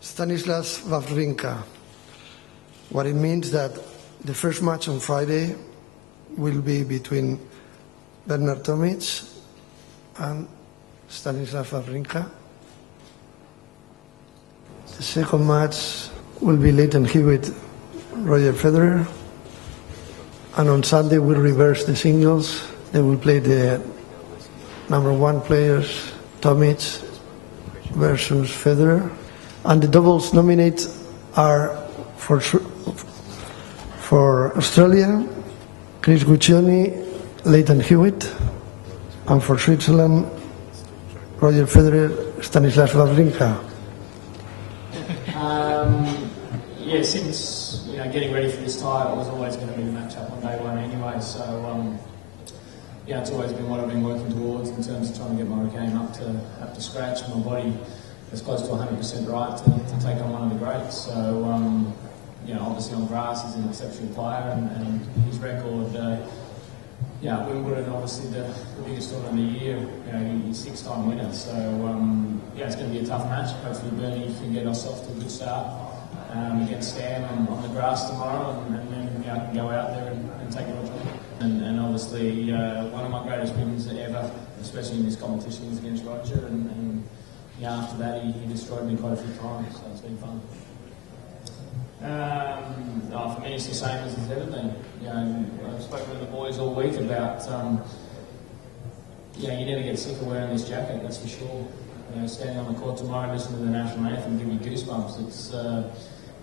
Stanislas Wawrinka. What it means that the first match on Friday will be between Bernard Tomic and Stanislas Wawrinka. The second match will be Lleyton Hewitt, Roger Federer. And on Sunday we'll reverse the singles. They will play the number one players, Tomic versus Federer. And the doubles nominated are for Australia, Chris Guccione, Lleyton Hewitt, and for Switzerland, Roger Federer, Stanislas Wawrinka. Yeah, since getting ready for this tie, it was always going to be the matchup on day one anyway. So yeah, it's always been what I've been working towards in terms of trying to get my game up to scratch. My body is close to 100% right to take on one of the greats. So obviously on grass he's an exceptional player, and his record. Wimbledon, obviously the biggest tournament of the year. He's six-time winner. So it's going to be a tough match. Hopefully Bernie can get ourselves to a good start against Stan on the grass tomorrow, and then I can go out there and take it on. And obviously one of my greatest wins ever, especially in this competition, was against Roger. And after that he destroyed me quite a few times. So it's been fun. For me, it's the same as it's ever been. I've spoken with the boys all week about, you never get sick of wearing this jacket, that's for sure. Standing on the court tomorrow, listening to the national anthem, give you goosebumps. It's,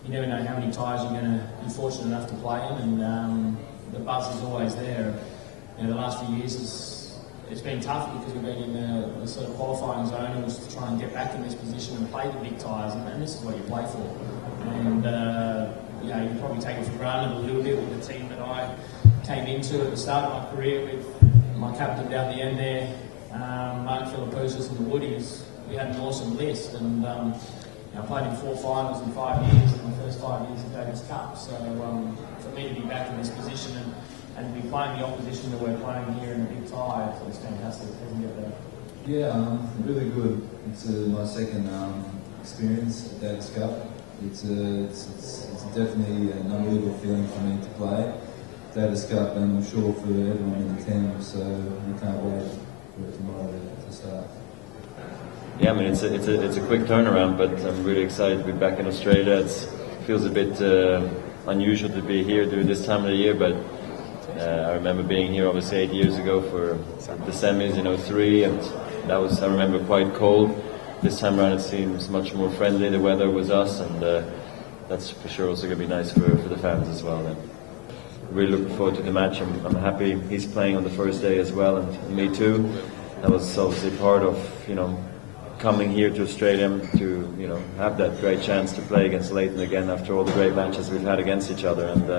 you never know how many ties you're going to be fortunate enough to play in, and the buzz is always there. The last few years it's been tough because we've been in the sort of qualifying zone, and was to try and get back in this position and play the big ties, and this is what you play for. And you probably take it for granted a little bit with the team that I came into at the start of my career with my captain down the end there, Mark Philippoussis and the Woodies. We had an awesome list, and I played in 4 finals in 5 years, in my first 5 years at Davis Cup. So for me to be back in this position and to be playing the opposition that we're playing here in a big tie, it's fantastic. It doesn't get better. Yeah, really good. It's my second experience at Davis Cup. It's definitely an unbelievable feeling for me to play Davis Cup, and I'm sure for everyone in the team. So we can't wait for it tomorrow to start. Yeah, I mean it's a quick turnaround, but I'm really excited to be back in Australia. It feels a bit unusual to be here during this time of the year, but I remember being here obviously 8 years ago for the semis in 03, and that was, I remember, quite cold. This time around it seems much more friendly. The weather was us, and that's for sure also going to be nice for the fans as well. And really looking forward to the match. I'm happy he's playing on the first day as well, and me too. That was obviously part of coming here to Australia to have that great chance to play against Lleyton again after all the great matches we've had against each other. And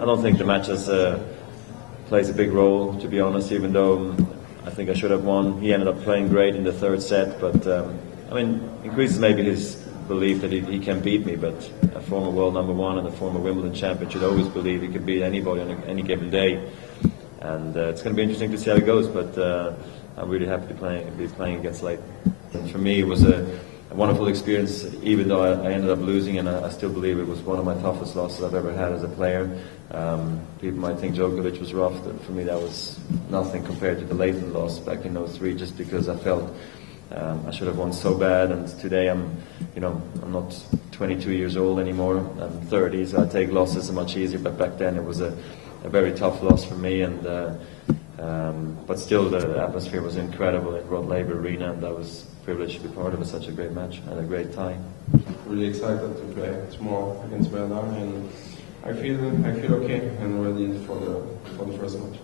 I don't think the matches plays a big role, to be honest, even though I think I should have won. He ended up playing great in the third set, but increases maybe his belief that he can beat me. But a former world number one and a former Wimbledon champion should always believe he can beat anybody on any given day. And it's going to be interesting to see how it goes. But I'm really happy to be playing against Lleyton. And for me, it was a wonderful experience, even though I ended up losing, and I still believe it was one of my toughest losses I've ever had as a player. People might think Djokovic was rough, but for me that was nothing compared to the Lleyton loss back in 03, just because I felt I should have won so bad. And today I'm not 22 years old anymore, I'm 30, so I take losses much easier, but back then it was a very tough loss for me. And but still the atmosphere was incredible in Rod Laver Arena, and I was privileged to be part of such a great match and a great tie. Really excited to play tomorrow against Bernard, and I feel okay and ready for the first match.